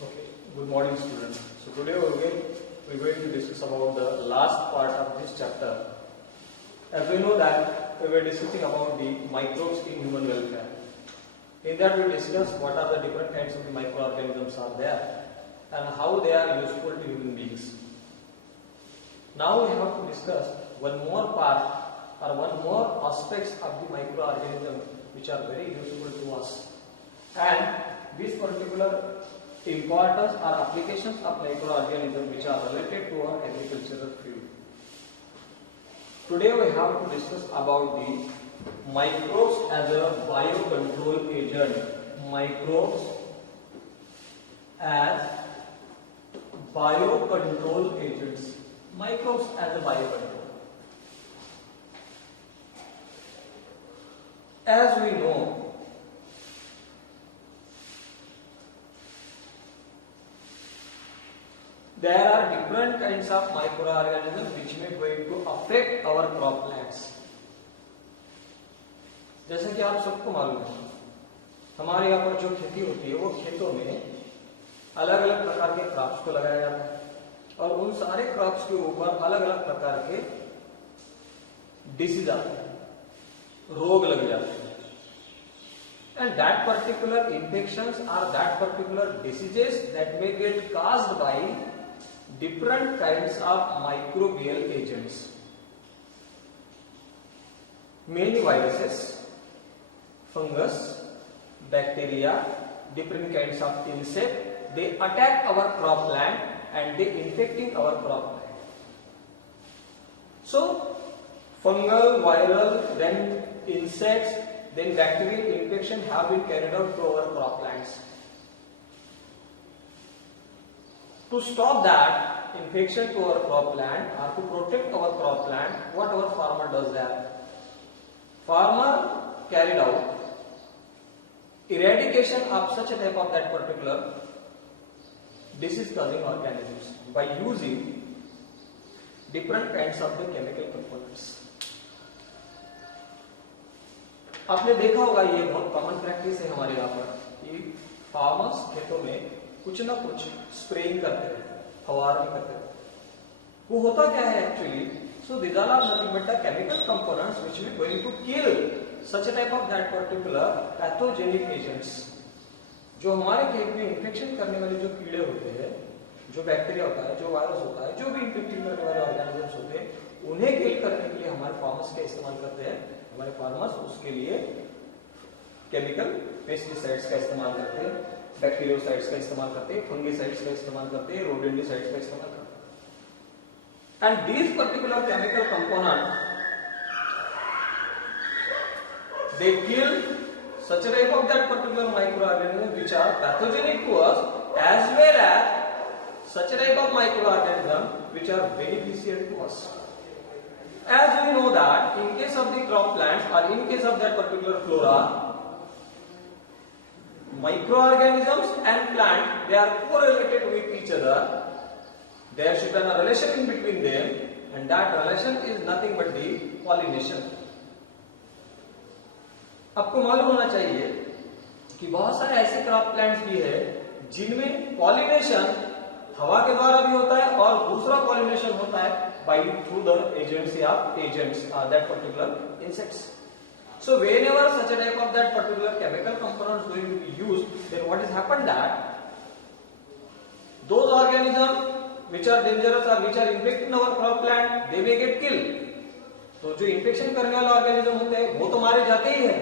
Okay, good morning students. So today we're going to discuss about the last part of this chapter. As we know that we were discussing about the microbes in human welfare. In that we discussed what are the different kinds of the microorganisms are there and how they are useful to human beings. Now we have to discuss one more part or one more aspects of the microorganism which are very useful to us. And this particular importance or applications of microorganisms which are related to our agricultural field. Today we have to discuss about the microbes as a biocontrol agent. Microbes as biocontrol agents. Microbes as a biocontrol. As we know, there are different kinds of microorganisms which may going to affect our croplands. जैसे कि आप सबको मालूम है, हमारे यहाँ पर जो खेती होती है वो खेतों में अलग अलग प्रकार के क्रॉप्स को लगाया जाता है और उन सारे क्रॉप्स के ऊपर अलग अलग प्रकार के डिसीज आते हैं, रोग लग जाते हैं. And that particular infections or that particular diseases that may get caused by different kinds of microbial agents. Mainly viruses, fungus, bacteria, different kinds of insect, they attack our cropland and they infecting our cropland. So, fungal, viral, then insects, then bacterial infection have been carried out to our croplands. To stop that infection to our cropland or to protect our cropland, what our farmer does that? Farmer carried out eradication of such a type of that particular disease causing organisms by using different kinds of the chemical components. आपने देखा होगा ये बहुत common practice है हमारे यहाँ पर कि फार्मर्स खेतों में कुछ ना कुछ स्प्रेइंग करते हैं, फवारनी करते हैं. वो होता क्या है actually? So these are nothing but the chemical components which we going to kill such a type of that particular pathogenic agents. जो हमारे खेत में इन्फेक्शन करने वाले जो कीड़े होते हैं, जो बैक्टीरिया होता है, जो वायरस होता है, जो भी इन्फेक्शन करने वाले ऑर्गेनिजम्स होते हैं, उन्हें किल करने के लिए हमारे फार्मर्स का इस्तेमाल करते हैं. हमारे फार्मर्स उसके लिए केमिकल पेस्टिसाइड्स का इस्तेमाल करते हैं, बैक्टीरियोसाइड्स का इस्तेमाल करते हैं, फंगिसाइड्स का इस्तेमाल करते हैं, रोडेंटिसाइड्स का इस्तेमाल करते हैं. And these particular chemical component they kill such a type of that particular microorganism which are pathogenic to us as well as such a type of microorganism which are beneficial to us. As we know that in case of the crop plants or in case of that particular flora, microorganisms and plant, they are correlated with each other. There should be a relation in between them, and that relation is nothing but the pollination. आपको मालूम होना चाहिए कि बहुत सारे ऐसे crop plants भी है जिनमें पॉलिनेशन हवा के द्वारा भी होता है और दूसरा पॉलिनेशन होता है by through the agency of agents that particular insects. So whenever such a type of that particular chemical component is going to be used, then what has happened that those organisms which are dangerous or which are infecting our crop plant, they may get killed. तो जो infection करने वाले organism होते हैं वो तो मारे जाते ही हैं,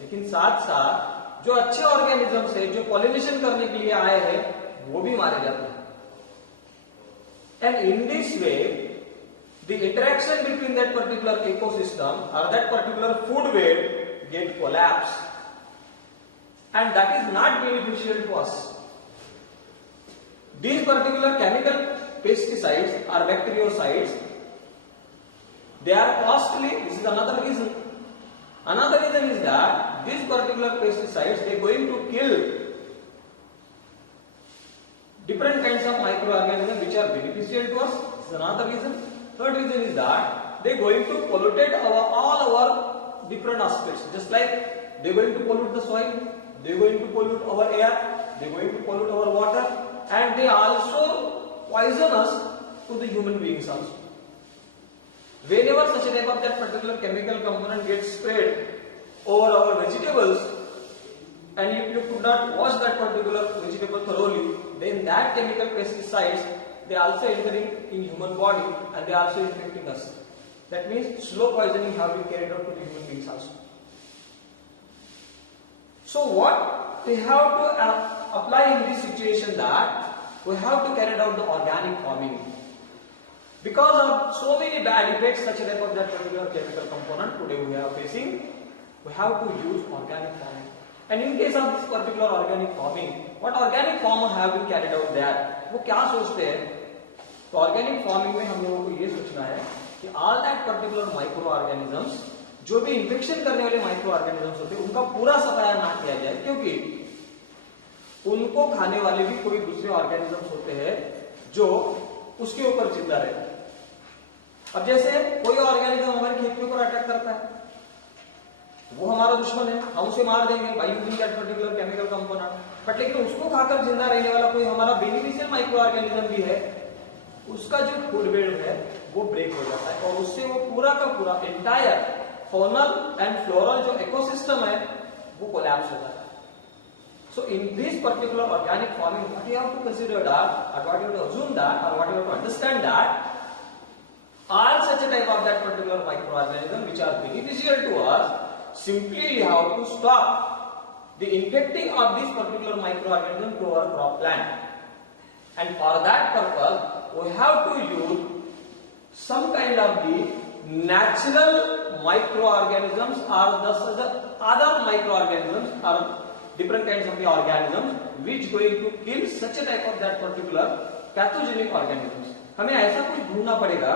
लेकिन साथ साथ जो अच्छे ऑर्गेनिजम्स है जो पॉलिनेशन करने के लिए आए हैं वो भी मारे जाते हैं. And in this way the interaction between that particular ecosystem or that particular food web get collapsed, and that is not beneficial to us. These particular chemical pesticides or bactericides, they are costly. This is another reason. Another reason is that these particular pesticides, they are going to kill different kinds of microorganisms which are beneficial to us. This is another reason. Third reason is that they are going to pollute all our different aspects. Just like they are going to pollute the soil, they are going to pollute our air, they are going to pollute our water, and they also poisonous to the human beings also. Whenever such a type of that particular chemical component gets spread over our vegetables, and if you could not wash that particular vegetable thoroughly, then that chemical pesticides, they also entering in human body and they also infecting us. That means slow poisoning have been carried out to the human beings also. So what we have to apply in this situation, that we have to carry out the organic farming. Because of so many bad effects such a type of that particular chemical component today we are facing, we have to use organic farming. And in case of this particular organic farming, what organic farmer have been carried out there, वो क्या सोचते हैं? तो organic farming में हम लोगों को ये सोचना है कि all that particular microorganisms, जो भी इन्फेक्शन करने वाले microorganisms होते हैं, उनका पूरा सफाया ना किया जाए, क्योंकि उनको खाने वाले भी कोई दूसरे organisms होते हैं जो उसके ऊपर जिंदा रहते हैं. अब जैसे कोई ऑर्गेनिज्म हमारे खेत के ऊपर अटैक करता है, वो हमारा दुश्मन है, हम उसे मार देंगे by using that particular chemical component. But लेकिन उसको खाकर जिंदा रहने वाला कोई हमारा बेनिफिशियल माइक्रो ऑर्गेनिज्म भी है, उसका जो फूड वेब है वो ब्रेक हो जाता है और उससे वो पूरा का पूरा एंटायर फॉनल एंड फ्लोरल जो इकोसिस्टम है वो कोलैप्स हो जाता है. So in this particular organic farming, what you have to consider that, or what you have to assume that, or what you have to understand that, all such a type of that particular microorganism which are beneficial to us, simply you have to stop the infecting of this particular microorganism to our crop plant. And for that purpose, we have to use some kind of the natural microorganisms or the other microorganisms or different kinds of the organisms which going to kill such a type of that particular pathogenic organisms. हमें ऐसा कुछ ढूंढना पड़ेगा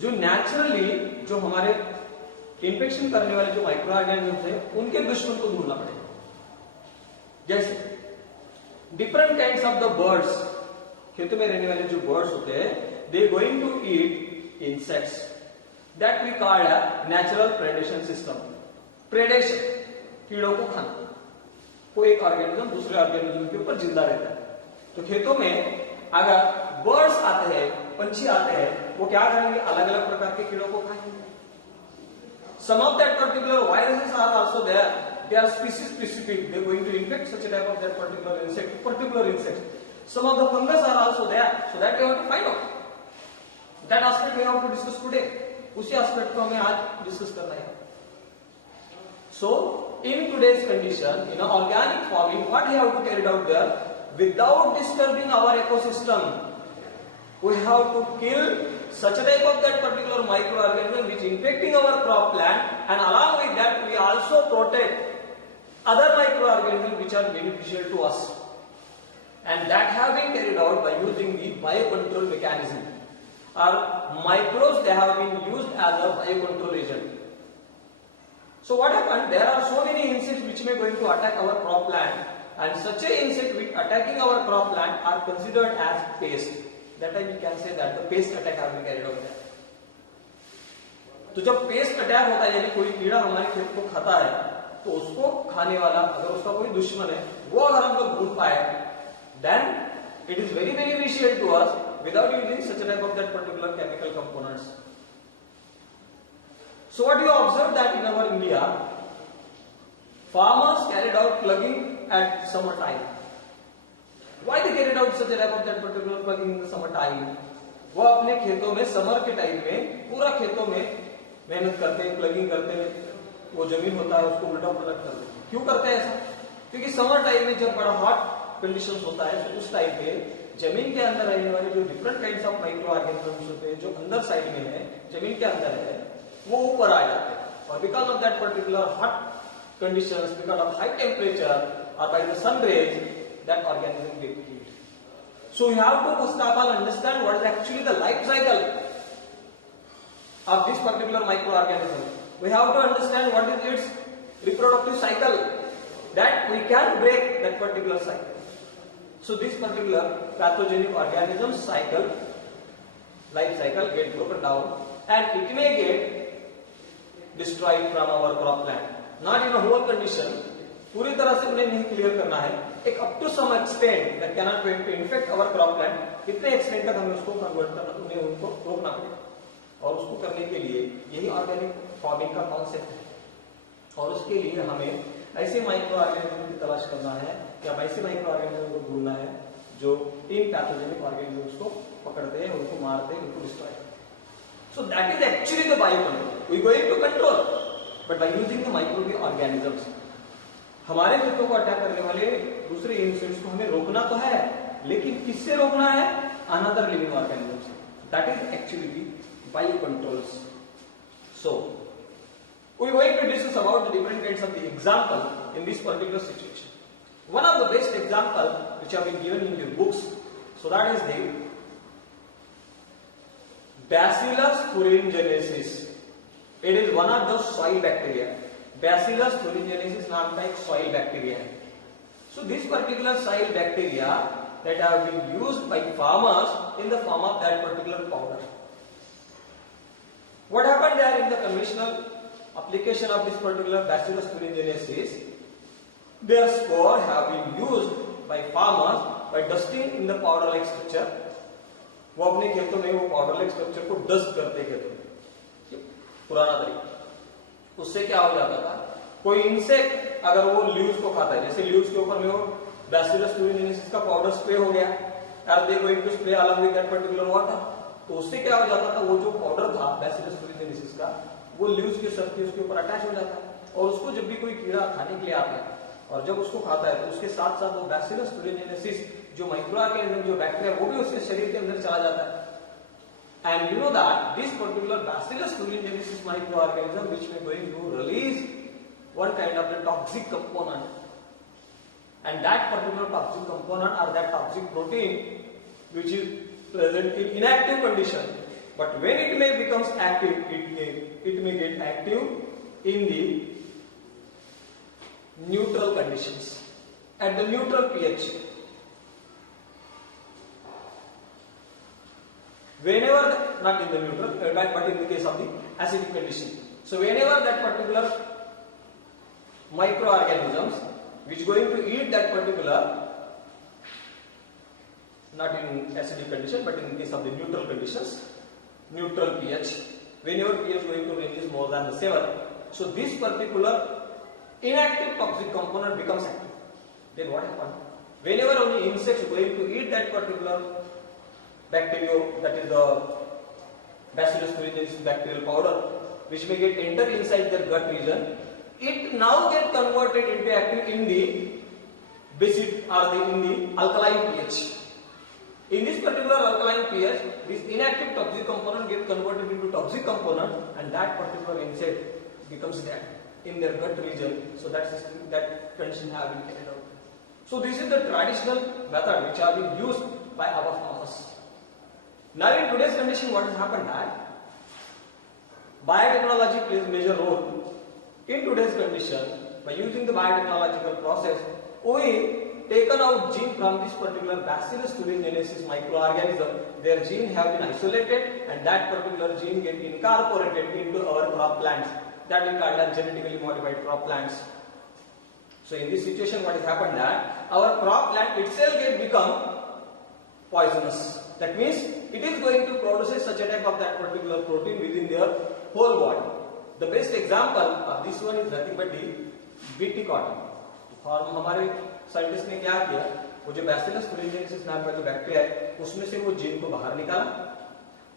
जो naturally जो हमारे infection करने वाले जो माइक्रो ऑर्गेनिजम्स है उनके दुश्मन को ढूंढना पड़ेगा. जैसे different kinds of the birds, खेतों में रहने वाले जो बर्ड्स होते हैं, they going to eat insects that we called natural predation system. Predation, कीड़ों को खाना. कोई एक ऑर्गेनिज्म दूसरे ऑर्गेनिज्म के ऊपर जिंदा रहता है. तो खेतों में अगर बर्ड्स आते हैं, पंछी आते हैं, वो क्या करेंगे? अलग अलग प्रकार के कीड़ों को खाएंगे. Some of that particular viruses are also there. They are species specific. They are going to infect such a type of that particular insect. Some of the fungus are also there. So that we have to find out. That aspect we have to discuss today. उसी aspect को हमें आज discuss करना है. So in today's condition, in organic farming, what we have to carry out there, without disturbing our ecosystem, we have to kill such a type of that particular microorganism which infecting our crop plant, and along with that we also protect other microorganisms which are beneficial to us, and that have been carried out by using the biocontrol mechanism. Our microbes, they have been used as a biocontrol agent. So what happened? There are so many insects which may going to attack our crop plant, and such a insect which attacking our crop plant are considered as pest. That time we can say that the pest attack have been carried out there. तो जब paste attack होता है, यानी कोई कीड़ा हमारे खेत को खाता है, तो उसको खाने वाला अगर उसका कोई दुश्मन है, वो अगर हम लोग ढूंढ पाए, then it is very beneficial to us without using such a type of that particular chemical components. So what you observe that in our India, farmers carried out plugging at summer time. Why they carried out such a type of that particular plugging in the summer time? वो अपने खेतों में summer के time में पूरा खेतों में मेहनत करते हैं, प्लगिंग करते हैं, वो जमीन होता है उसको उल्टा पलट करते हैं. क्यों करते हैं ऐसा? क्योंकि समर टाइम में जब बड़ा हॉट कंडीशंस होता है, तो उस टाइम पे जमीन के अंदर रहने वाले जो different kinds of micro organisms होते हैं, जो अंदर साइड में है, जमीन के अंदर है, वो ऊपर आ जाते हैं. और because of that particular hot conditions, because of high temperature और by the sun rays, that organism get killed. So you have to first of all understand what is actually the life cycle of this particular microorganism. We have to understand what is its reproductive cycle, that we can break that particular cycle. So this particular pathogenic organism cycle, life cycle get broken down and it may get destroyed from our crop plant. Not in a whole condition, पूरी तरह से उन्हें नहीं clear करना है, एक up to some extent that can not going to infect our crop plant, इतने extent तक हमें उसको कन्वर्ट करना, उन्हें उनको रोकना पड़ेगा। और उसको करने के लिए यही ऑर्गेनिक फार्मिंग का कॉन्सेप्ट है। और उसके लिए हमें ऐसे माइक्रो ऑर्गेनिज्म की तलाश करना है, या ऐसे माइक्रो ऑर्गेनिज्म को ढूंढना है जो इन पैथोजेनिक ऑर्गेनिजम्स को पकड़ते हैं, उनको मारते हैं, उनको डिस्ट्रॉय करते हैं। So that is actually the bio control we going to control, but by using the microbial organisms. हमारे खेतों को अटैक करने वाले दूसरे इंसेक्ट्स को हमें रोकना तो है, लेकिन किससे रोकना है? अनदर लिविंग ऑर्गेनिज्म से। That is actually the bio controls. So we are going to discuss about the different kinds of the example in this particular situation. One of the best example which have been given in your books, so that is the Bacillus thuringiensis. It is one of the soil bacteria. Bacillus thuringiensis नाम का एक soil bacteria है. So this particular soil bacteria that have been used by farmers in the form of that particular powder. What happened there in the conventional application of this particular Bacillus thuringiensis? Their spore have been used by farmers by dusting in the powder-like structure. वो अपने खेतों में वो powder-like structure को dust करते हैं खेतों में, पुराना तरीका। उससे क्या हो जाता था? कोई इंसेक्ट अगर वो लीव्स को खाता है, जैसे लीव्स के ऊपर में वो Bacillus thuringiensis का पाउडर स्प्रे हो गया, और they going to spray along with that particular water, तो उससे क्या हो जाता था? वो जो पाउडर था Bacillus thuringiensis का, वो लीव्स के सरफेस के ऊपर अटैच हो जाता है, और उसको जब भी कोई कीड़ा खाने के लिए आता है और जब उसको खाता है तो उसके साथ साथ वो Bacillus thuringiensis जो माइक्रो ऑर्गेनिज्म जो बैक्टीरिया वो भी उसके शरीर के अंदर चला जाता है। And you know that this particular Bacillus thuringiensis micro organism which may going to release one kind of the toxic component, and that particular toxic component or that toxic protein which is present in inactive condition, but when it may becomes active, it may get active in the neutral conditions, at the neutral pH. Whenever, not in the neutral, but in the case of the acidic condition. So whenever that particular microorganisms which going to eat that particular, not in acidic condition, but in the case of the neutral conditions, neutral pH, whenever pH going to range is more than the 7, so this particular inactive toxic component becomes active. Then what happens? Whenever only insects going to eat that particular bacteria, that is the Bacillus thuringiensis bacterial powder, which may get enter inside their gut region, it now get converted into active in the basic or in the alkaline pH. In this particular alkaline pH, this inactive toxic component gets converted into toxic component, and that particular insect becomes dead in their gut region. So that condition have been carried out. So this is the traditional method which have been used by our farmers. Now in today's condition, what has happened that biotechnology plays a major role. In today's condition, by using the biotechnological process, we taken out gene from this particular Bacillus thuringiensis microorganism. Their gene have been isolated, and that particular gene get incorporated into our crop plants. That we call as genetically modified crop plants. So in this situation, what has happened that our crop plant itself get become poisonous. That means it is going to produce such a type of that particular protein within their whole body. The best example of this one is nothing but the BT cotton. और हमारे scientist ने क्या किया, वो जो Bacillus thuringiensis नाम का जो बैक्टीरिया है, उसमें से वो जीन को बाहर निकाला,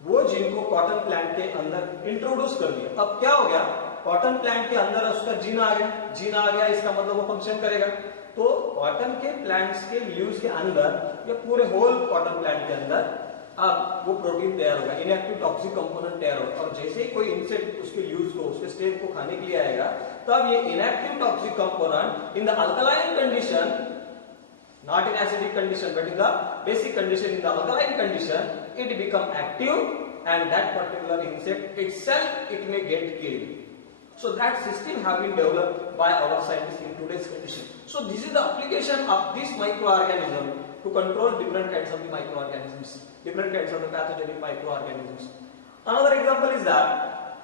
वो जीन को कॉटन प्लांट के अंदर इंट्रोड्यूस कर दिया। अब क्या हो गया, कॉटन प्लांट के अंदर उसका जीन आ गया, इसका मतलब वो फंक्शन करेगा। तो कॉटन के प्लांट्स के लीव्स के अंदर या पूरे होल कॉटन प्लांट के अंदर अब वो प्रोटीन तैयार होगा, इनएक्टिव टॉक्सिक कंपोनेंट तैयार होगा, और जैसे ही कोई इंसेक्ट उसके लीव्स को, उसके स्टेम को खाने के लिए आएगा, तब ये inactive toxic component in the alkaline condition, not in acidic condition but in the basic condition, in the alkaline condition, it become active, and that particular insect itself, it may get killed. So that system have been developed by our scientists in today's condition. So this is the application of this microorganism to control different kinds of the microorganisms, different kinds of the pathogenic microorganisms. Another example is that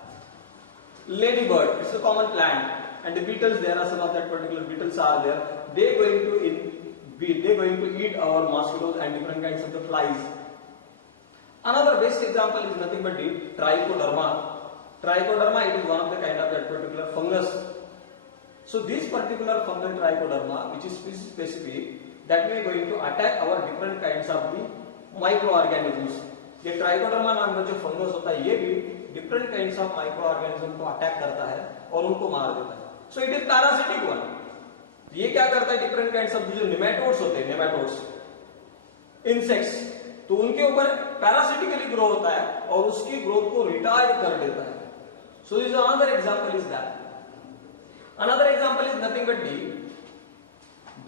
ladybird, it's a common plant, and the beetles, there are some of that particular beetles are there, they going to they're going to eat our mosquitoes and different kinds of the flies. Another best example is nothing but the trichoderma. Trichoderma, it is one of the kind of that particular fungus. So this particular fungal trichoderma, which is specific, that may going to attack our different kinds of the microorganisms. ये trichoderma नाम का जो fungus होता है ये भी different kinds of micro organism को attack करता है और उनको मार देता है. So it is parasitic one. ये क्या करता है, डिफरेंट काइंड्स ऑफ जो नेमाटोड्स होते हैं, नेमाटोड्स इंसेक्ट्स, तो उनके ऊपर पैरासिटिकली ग्रो होता है और उसकी ग्रोथ को रिटार्ड कर देता है. So this another example is that. Another example is nothing but the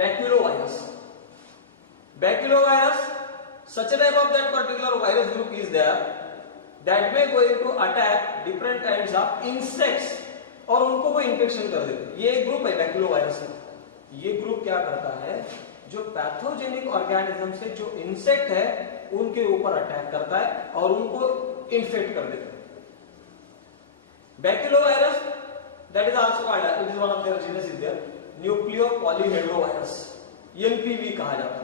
baculovirus. Baculovirus, such a type of that particular virus group is there that may going to attack different kinds of insects और उनको वो infection कर देते हैं. ये एक group है baculovirus का. ये ग्रुप क्या करता है, जो पैथोजेनिक ऑर्गेनिज्म से जो इंसेक्ट है उनके ऊपर अटैक करता है और उनको इन्फेक्ट कर देता है. Baculovirus that is also called, it is one of their genus is there, nucleopolyhedrovirus, NPV कहा जाता है.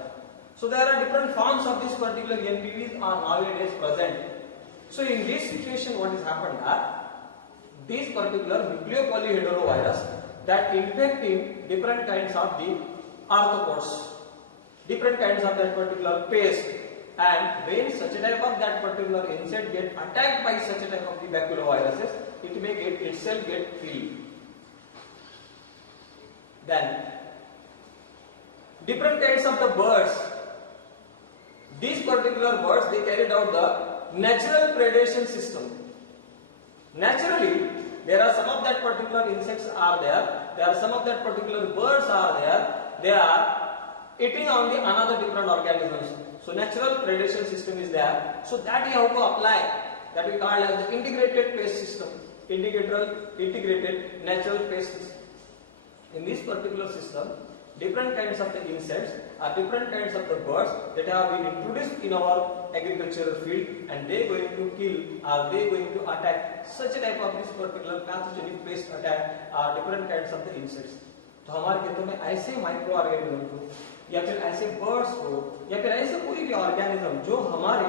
So there are different forms of this particular NPVs are nowadays present. So in this situation, what has happened that this particular nucleopolyhedrovirus that infecting different kinds of the arthropods, different kinds of that particular pest, and when such a type of that particular insect get attacked by such a type of the baculoviruses, it may get itself get killed. Then different kinds of the birds. These particular birds, they carried out the natural predation system. Naturally, there are some of that particular insects are there are some of that particular birds are there, they are eating on the another different organisms. So natural predation system is there. So that you have to apply, that we call as the integrated pest system, integrated natural pest system. In this particular system, different kinds of the insects or different kinds of the birds that have been introduced in our agricultural field, and they going to kill or they going to attack such a type of this particular pathogenic pest attack or different kinds of the insects. तो हमारे खेतों में ऐसे micro organism को या फिर ऐसे birds को या फिर ऐसे कोई भी ऑर्गेनिज्म जो हमारे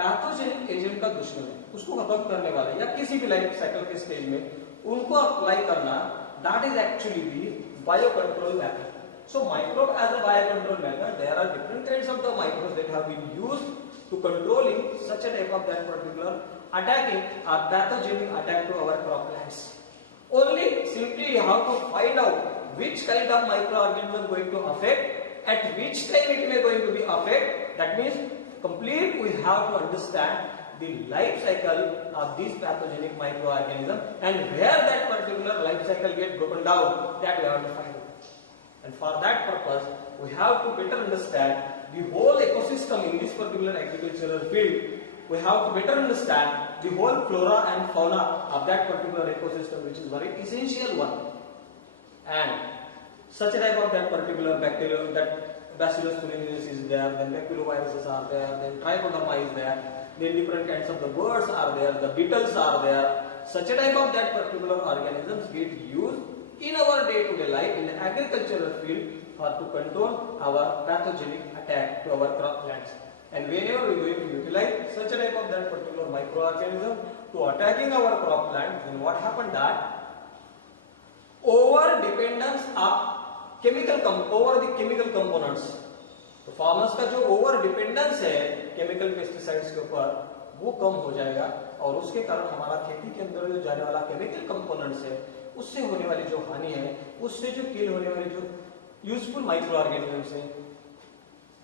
पैथोजेनिक एजेंट का दुश्मन है उसको खत्म करने वाला या किसी भी लाइफ साइकिल के स्टेज में उनको अप्लाई करना, that is actually the biocontrol method. So microbe as a biocontrol method, there are different kinds of the microbes that have been used to controlling such a type of that particular attacking or pathogenic attack to our croplands. Only simply you have to find out which kind of microorganism is going to affect, at which time it may going to be affect. That means complete we have to understand the life cycle of these pathogenic microorganisms, and where that particular life cycle get broken down, that we have to find out. And for that purpose, we have to better understand the whole ecosystem in this particular agricultural field. We have to better understand the whole flora and fauna of that particular ecosystem, which is very essential one. And such a type of that particular bacterium, that Bacillus thuringiensis is there, then baculoviruses are there, then trichoderma is there, then different kinds of the birds are there, the beetles are there. Such a type of that particular organisms get used in our day-to-day life in the agricultural field to control our pathogenic attack to our croplands. And whenever we are going to utilize such a type of that particular microorganism to attacking our cropland, then what happened that over dependence of over the chemical components. तो farmers का जो over dependence है chemical pesticides के ऊपर वो कम हो जाएगा और उसके कारण हमारा खेती के अंदर जो जाने वाला केमिकल कंपोनेंट्स है उससे होने वाली जो हानि है, उससे जो किल होने वाली जो यूजफुल माइक्रो ऑर्गेनिजम्स है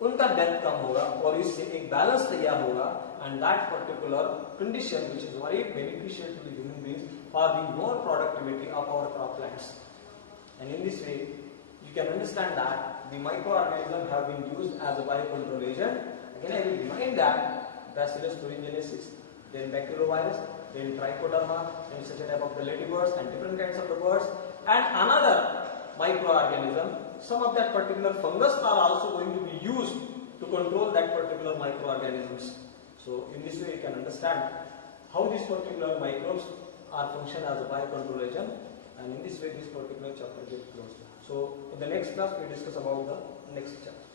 उनका डेथ कम होगा और इससे एक बैलेंस तैयार होगा. And that particular condition which is very beneficial to the human beings for the more productivity of our croplands. And in this way you can understand that the microorganisms have been used as a biocontrol agent. Again, I will remind that Bacillus thuringiensis, then baculovirus, then trichoderma, then such a type of the ladybirds and different kinds of the birds, and another microorganism. Some of that particular fungus are also going to be used to control that particular microorganisms. So, in this way, you can understand how these particular microbes are function as a biocontrol agent, and in this way, this particular chapter gets closed. So, in the next class, we discuss about the next chapter.